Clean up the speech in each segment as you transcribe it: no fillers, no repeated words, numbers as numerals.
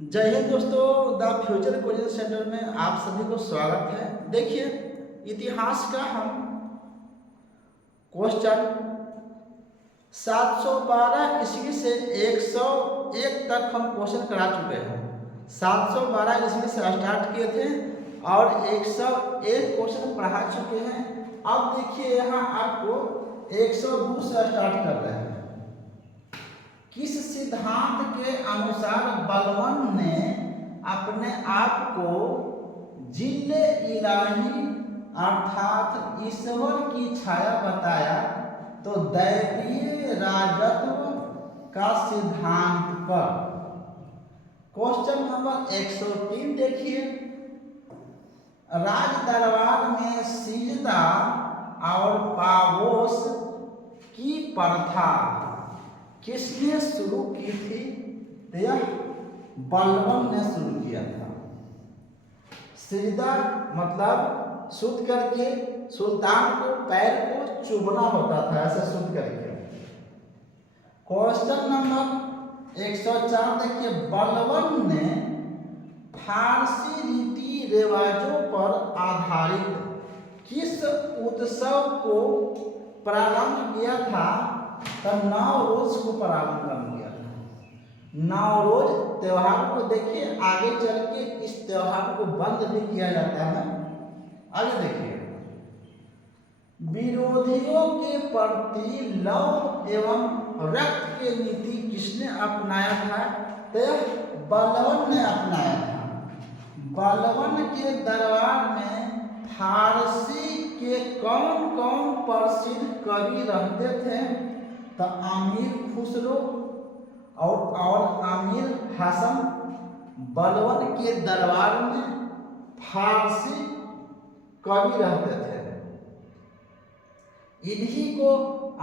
जय हिंद दोस्तों। The future coaching centre में आप सभी को स्वागत है। देखिए, इतिहास का हम क्वेश्चन 712 ईस्वी से 101 तक हम क्वेश्चन करा चुके हैं। 712 ईस्वी से स्टार्ट किए थे और 101 क्वेश्चन पढ़ा चुके हैं। अब देखिए, यहाँ आपको 102 से स्टार्ट कर रहे हैं। किस सिद्धांत के अनुसार बलवन ने अपने आप को जिल्ले इलाही अर्थात ईश्वर की छाया बताया? तो दैवीय राजत्व का सिद्धांत पर। क्वेश्चन नंबर 103 देखिए, राज दरबार में सिजदा और पावोस की प्रथा किसने शुरू की थी? तो यह बलवन ने शुरू किया था। सिजदा मतलब शुद्ध करके सुल्तान को पैर को चुभना होता था, ऐसे शुद्ध करके। क्वेश्चन नंबर 104 देखिए, बलवन ने फारसी रीति रिवाजों पर आधारित किस उत्सव को प्रारंभ किया था? तो नवरोज को प्रारंभ कर दिया था। नवरोज त्योहार को देखिए, आगे चल के इस त्योहार को बंद भी किया जाता है। आगे देखिए, विरोधियों के प्रति लव एवं रक्त की नीति किसने अपनाया था? तो बलवन ने अपनाया था। बलवन के दरबार में फारसी के कौन कौन प्रसिद्ध कवि रहते थे? तो अमीर खुसरो और अमीर हसन बलवन के दरबार में फारसी कवि रहते थे। इन्हीं को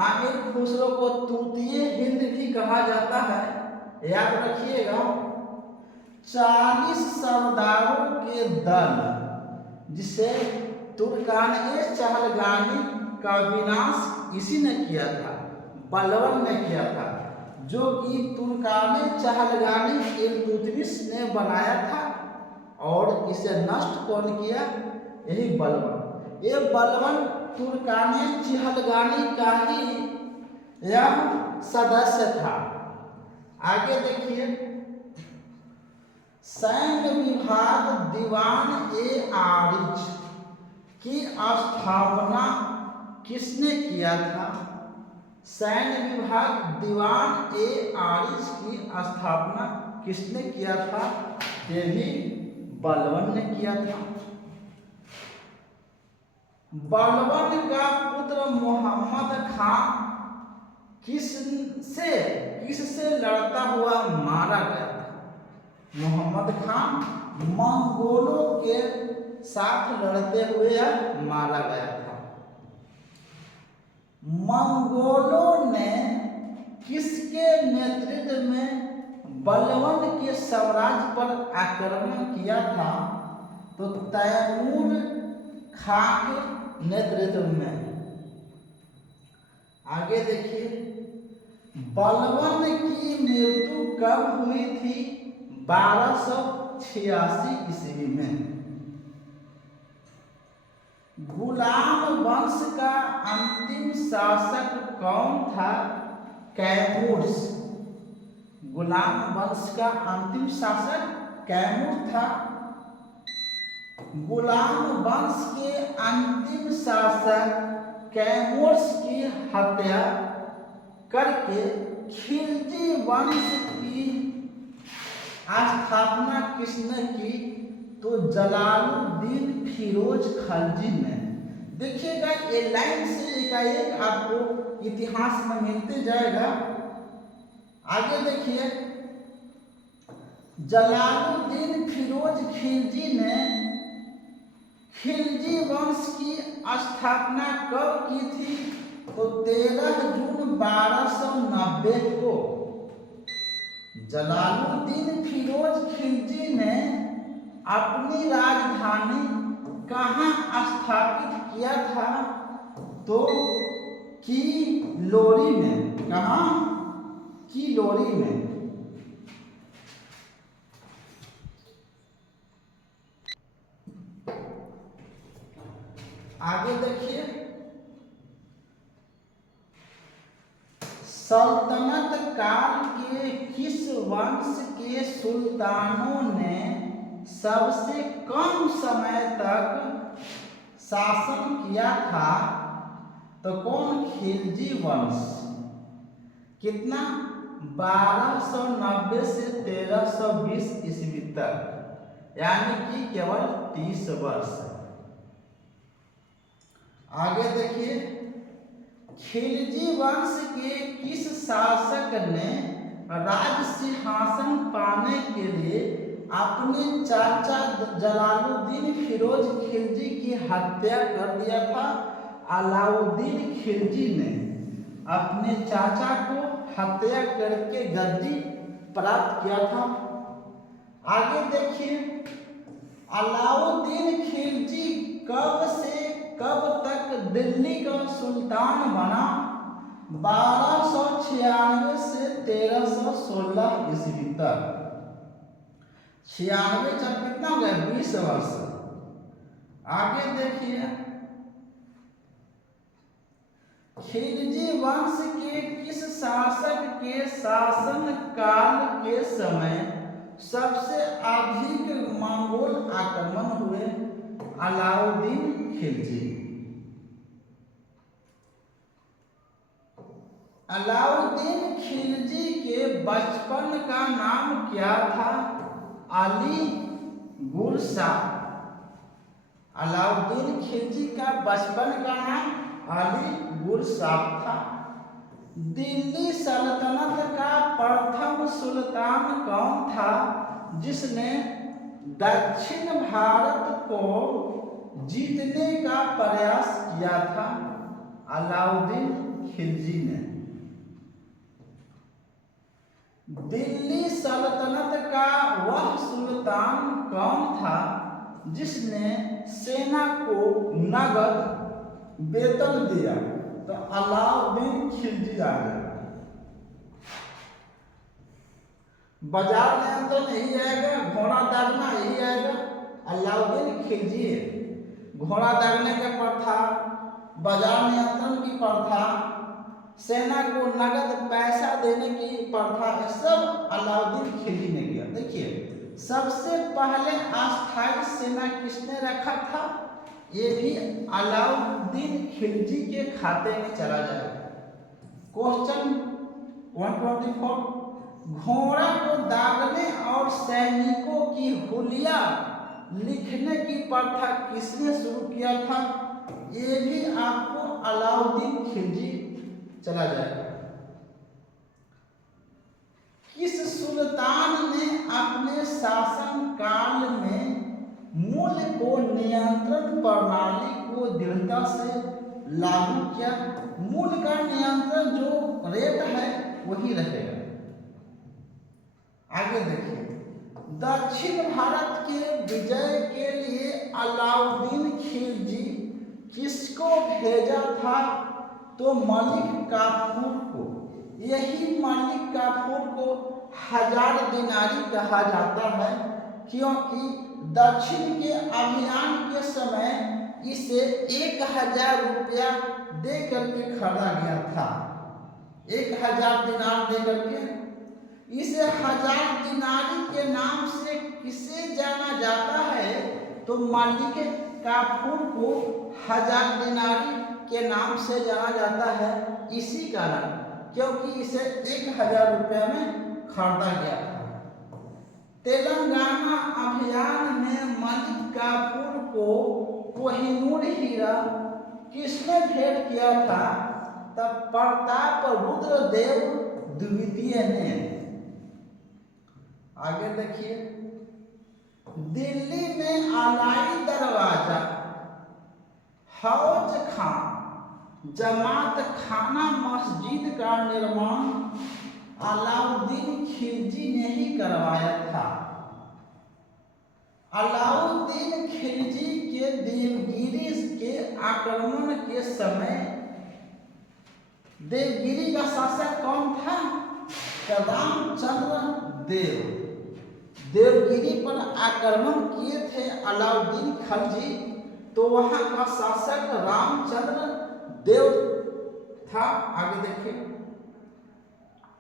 अमीर खुसरो को तूतीय हिंद भी कहा जाता है। याद रखिएगा, 40 सरदारों के दल जिसे तुर्कान-ए चहलगानी का विनाश इसी ने किया था, बलवन ने किया था, जो कि तुर्कान-ए चहलगानी इल्तुतमिश ने बनाया था और इसे नष्ट कौन किया? यही बलवन। ये बलवन तुर्कान-ए चहलगानी का ही यह सदस्य था। आगे देखिए, सैन्य विभाग दीवान-ए-आरिज की स्थापना किसने किया था? सैन्य विभाग दीवान-ए-आरिज की स्थापना किसने किया था? ये भी बलवन ने किया था। बलवन का पुत्र मोहम्मद खान किससे लड़ता हुआ मारा गया था? मोहम्मद खान मंगोलों के साथ लड़ते हुए मारा गया था। मंगोलों ने किसके नेतृत्व में बलवन के साम्राज्य पर आक्रमण किया था? तो तैमूर खां के नेतृत्व में। आगे देखिए, बलवन की मृत्यु कब हुई थी? 1286 ईस्वी में। गुलाम वंश का अंतिम शासक कौन था? कैमूर्स। गुलाम वंश का अंतिम शासक कैमूर था। गुलाम वंश के अंतिम शासक कैमूर्स की हत्या करके खिलजी वंश की स्थापना किसने की? तो जलालुद्दीन फिरोज खलजी ने। देखिएगा, ये लाइन से एकाएक आपको इतिहास में मिलते जाएगा। आगे देखिए, जलालुद्दीन फिरोज खिलजी ने खिलजी वंश की स्थापना कब की थी? तो 13 जून 1290 को जलालुद्दीन फिरोज खिलजी ने अपनी राजधानी कहाँ स्थापित किया था? तो किलोरी में। कहाँ? किलोरी में। आगे देखिए, सल्तनत काल के किस वंश के सुल्तानों ने सबसे कम समय तक शासन किया था? तो कौन? खिलजी वंश। कितना? 1290 से 1320 ईस्वी तक, यानी कि केवल 30 वर्ष। आगे देखिए, खिलजी वंश के किस शासक ने राज सिंहासन पाने के लिए अपने चाचा जलालुद्दीन फिरोज खिलजी की हत्या कर दिया था? अलाउद्दीन खिलजी ने अपने चाचा को हत्या करके गद्दी प्राप्त किया था। आगे देखिए, अलाउद्दीन खिलजी कब से कब तक दिल्ली का सुल्तान बना? 1296 से 1316 ईस्वी तक। 96 जब कितना हो गया? 20 वर्ष। आगे देखिए, खिलजी वंश के किस शासक के शासन काल के समय सबसे अधिक मंगोल आक्रमण हुए? अलाउद्दीन खिलजी। अलाउद्दीन खिलजी के बचपन का नाम क्या था? अली गुरशाह। अलाउद्दीन खिलजी का बचपन का नाम अली गुरशाह था। दिल्ली सल्तनत का प्रथम सुल्तान कौन था जिसने दक्षिण भारत को जीतने का प्रयास किया था? अलाउद्दीन खिलजी ने। दिल्ली सल्तनत का वह सुल्तान कौन था जिसने सेना को नगद वेतन दिया? तो अलाउद्दीन खिलजी आ गया। बाजार नियंत्रण यही आएगा, घोड़ा दागना यही आएगा, अलाउद्दीन खिलजी है। घोड़ा दागने की प्रथा, बाजार नियंत्रण की प्रथा, सेना को नगद पैसा देने की प्रथा, ये सब अलाउद्दीन खिलजी ने किया। देखिए, सबसे पहले अस्थायी सेना किसने रखा था? ये भी अलाउद्दीन खिलजी के खाते में चला जाएगा। क्वेश्चन 124, घोड़ा को दागने और सैनिकों की हुलिया लिखने की प्रथा किसने शुरू किया था? ये भी आपको अलाउद्दीन खिलजी चला जाएगा। किस सुल्तान ने अपने शासन काल में मूल्य को नियंत्रण प्रणाली को दृढ़ता से लागू किया? मूल्य का नियंत्रण जो रेट है वही रहेगा। आगे देखिए, दक्षिण भारत के विजय के लिए अलाउद्दीन खिलजी किसको भेजा था? तो मलिक काफूर को। यही मलिक काफूर को 1000 दिनारी कहा जाता है, क्योंकि दक्षिण के अभियान के समय इसे 1000 रुपया दे करके खरीदा गया था। 1000 दिनार दे करके इसे 1000 दिनारी के नाम से किसे जाना जाता है? तो मलिक काफूर को 1000 दिनारी के नाम से जाना जाता है, इसी कारण क्योंकि इसे 1000 रुपये में खरीदा गया था। तेलंगाना अभियान में मलिक काफूर को कोहिनूर हीरा किसने भेंट किया था? तब प्रताप रुद्र देव द्वितीय ने। आगे देखिए, दिल्ली में अलाई दरवाजा, हौज खां, जमात खाना मस्जिद का निर्माण अलाउद्दीन खिलजी ने ही करवाया था। अलाउद्दीन खिलजी के देवगिरी के आक्रमण के समय देवगिरी का शासक कौन था? कदम चंद्र देव। देवगिरी पर आक्रमण किए थे अलाउद्दीन खिलजी, तो वहां का शासक रामचंद्र देव था। आगे देखिए,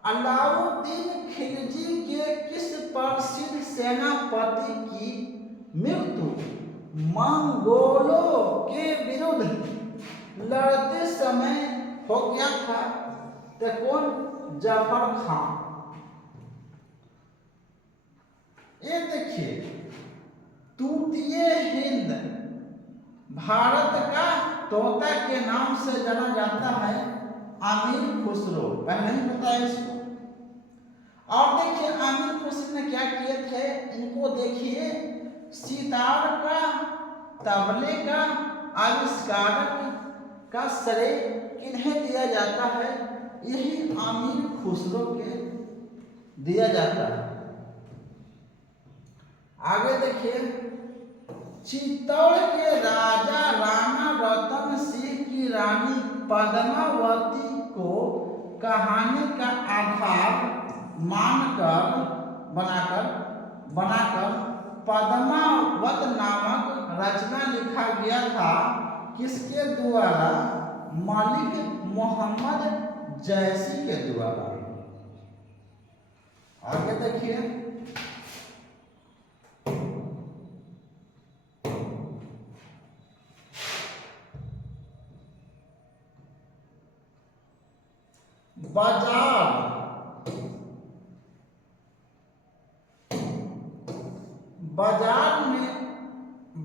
अलाउद्दीन खिलजी के किस प्रसिद्ध सेनापति की मृत्यु मंगोलों के विरुद्ध लड़ते समय हो गया था? तो कौन? जफर खान। ये देखिए, तूतीय हिंद भारत का तोता के नाम से जाना जाता है अमीर खुसरो, पहले ही बताया इसको। और देखिए अमीर खुसरो ने क्या किए थे, इनको देखिए सितार का, तबले का आविष्कारक का श्रेय किन्हें दिया जाता है? यही अमीर खुसरो के दिया जाता है। आगे देखिए, चित्तौड़ के राजा राणा रतन सिंह की रानी पद्मावती को कहानी का आधार बनाकर पद्मावत नामक रचना लिखा गया था। किसके द्वारा? मलिक मोहम्मद जैसी के द्वारा। आगे देखिए,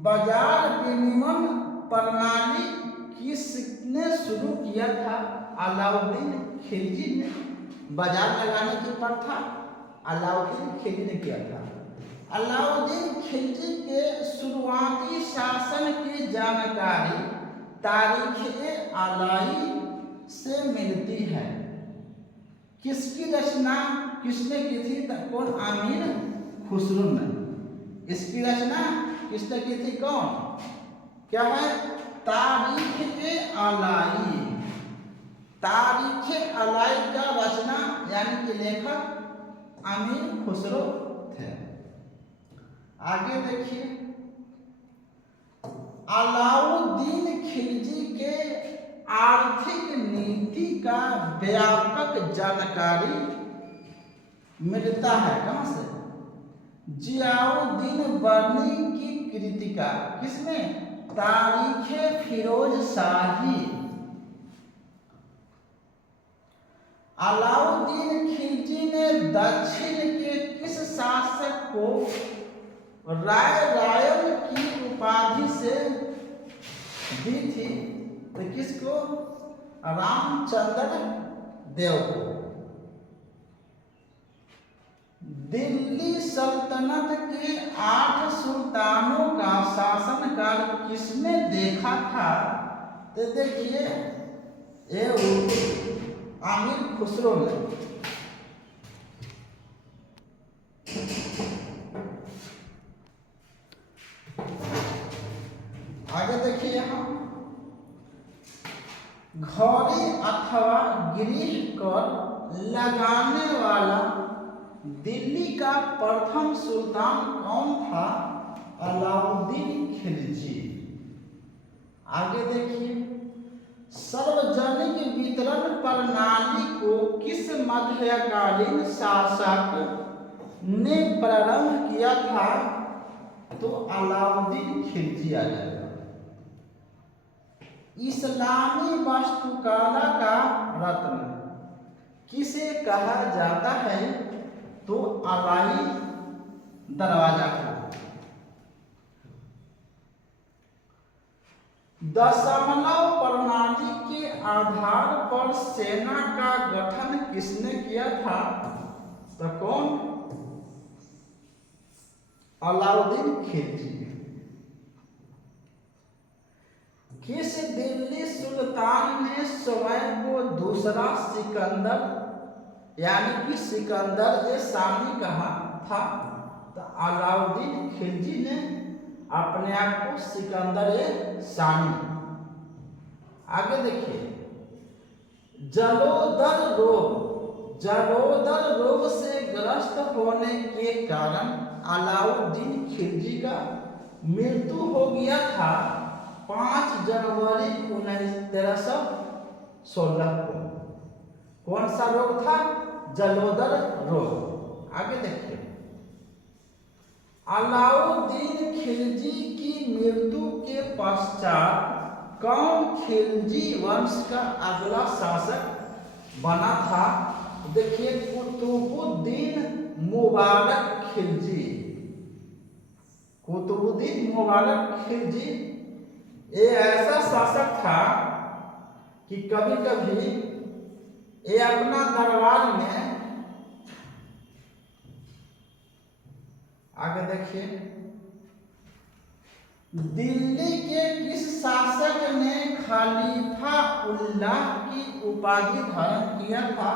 बाजार विनिमय प्रणाली किसने शुरू किया था? अलाउद्दीन खिलजी ने। बाजार लगाने की प्रथा अलाउद्दीन खिलजी ने किया था। अलाउद्दीन खिलजी के शुरुआती शासन की जानकारी तारीख-ए-अलाई से मिलती है। किसकी रचना किसने की थी? कौन? अमीर खुसरो ने। इसकी रचना किसने की थी? कौन? क्या है? तारीख-ए-अलाई। तारीख-ए-अलाई का रचना यानी कि लेखक अमीर खुसरो थे। आगे देखिए, अलाउद्दीन खिलजी के आर्थिक नीति का व्यापक जानकारी मिलता है कहां से? जियाउद्दीन बर्नी की कृतिका। किसमें? तारीखे फिरोज शाही। अलाउद्दीन खिलजी ने दक्षिण के किस शासक को रायन की उपाधि से दी थी? तो किसको? रामचंद्र देव को। दिल्ली सल्तनत के 8 सुल्तानों का शासनकाल किसने देखा था? तो देखिए, ये अमीर खुसरो ने। आगे देखिए, यहाँ घड़ी अथवा गिरीह कर लगाने वाला दिल्ली का प्रथम सुल्तान कौन था? अलाउद्दीन खिलजी। आगे देखिए, सार्वजनिक वितरण प्रणाली को किस मध्यकालीन शासक ने प्रारंभ किया था? तो अलाउद्दीन खिलजी आ जाएगा। इस्लामी वास्तुकला का रत्न किसे कहा जाता है? तो अलाई दरवाजा को। दशमलव प्रणाली के आधार पर सेना का गठन किसने किया था? तो कौन? अलाउद्दीन खिलजी। किस दिल्ली सुल्तान ने स्वयं को दूसरा सिकंदर यानी कि सिकंदर-ए-शानी कहा था? तो अलाउद्दीन खिलजी ने अपने आप को सिकंदर-ए-शानी। आगे देखिए, जलोदर रोग से ग्रस्त होने के कारण अलाउद्दीन खिलजी का मृत्यु हो गया था। 5 जनवरी 1316 को। कौन सा रोग था? जलोदर रोग। आगे देखिए, अलाउद्दीन खिलजी की मृत्यु के पश्चात कौन खिलजी वंश का अगला शासक बना था? देखिए, कुतुबुद्दीन मुबारक खिलजी। कुतुबुद्दीन मुबारक खिलजी ये ऐसा शासक था कि कभी कभी ये अपना दरबार में, आगे देखिए, दिल्ली के किस शासक ने खलीफा उल्लाह की उपाधि धारण किया था?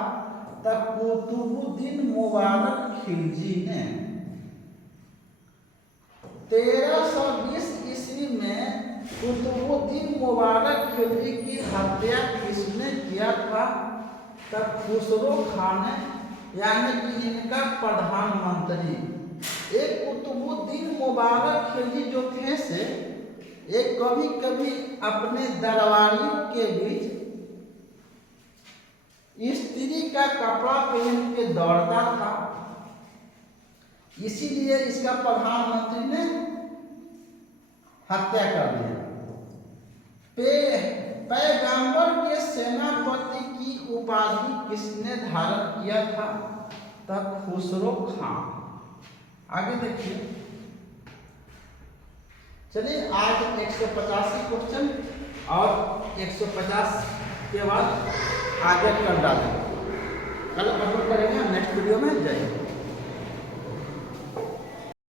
तब कुतुबुद्दीन मुबारक खिलजी ने। 1320 ईस्वी में कुतुबुद्दीन मुबारक खिलजी की हत्या किसने किया था? तब खुसरो खान ने, यानी कि इनका प्रधानमंत्री। एक कुतुबुद्दीन मुबारक खिलजी जो थे से एक कभी कभी अपने दरबारियों के बीच स्त्री का कपड़ा पहन के दौड़ता था, इसीलिए इसका प्रधानमंत्री ने हत्या कर दिया। पैगंबर के सेनापति की उपाधि किसने धारण किया था? तब खुसरो खान। आगे देखिए, चलिए आज 185 क्वेश्चन और 150 के बाद आगे कर डालेंगे। कल अपलोड करेंगे नेक्स्ट वीडियो में। जय हिंद।